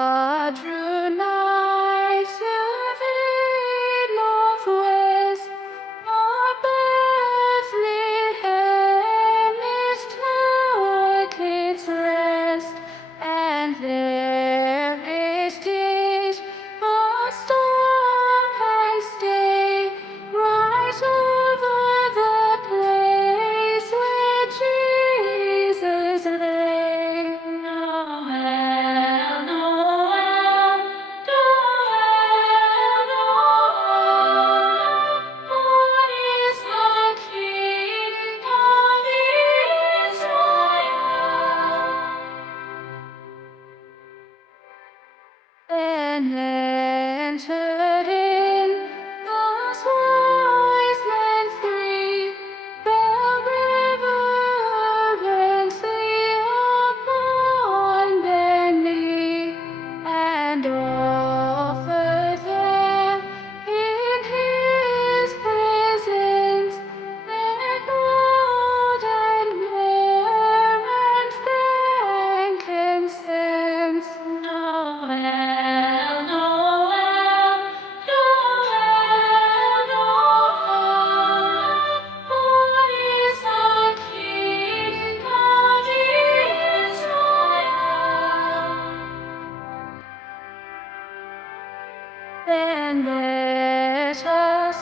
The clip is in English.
God drew nigh to the northwest, for Bethlehem is toward its rest, and there is dish for stop and stay, rise over the place where Jesus lay. Noel, Noel, Noel, Noel, born is the King of Israel. Then entered in those wise men three, fell reverently upon their knee, and offered them in his presence their gold and myrrh and frankincense. Noel, Noel, Noel, Noel, born is the King of Israel. Then let us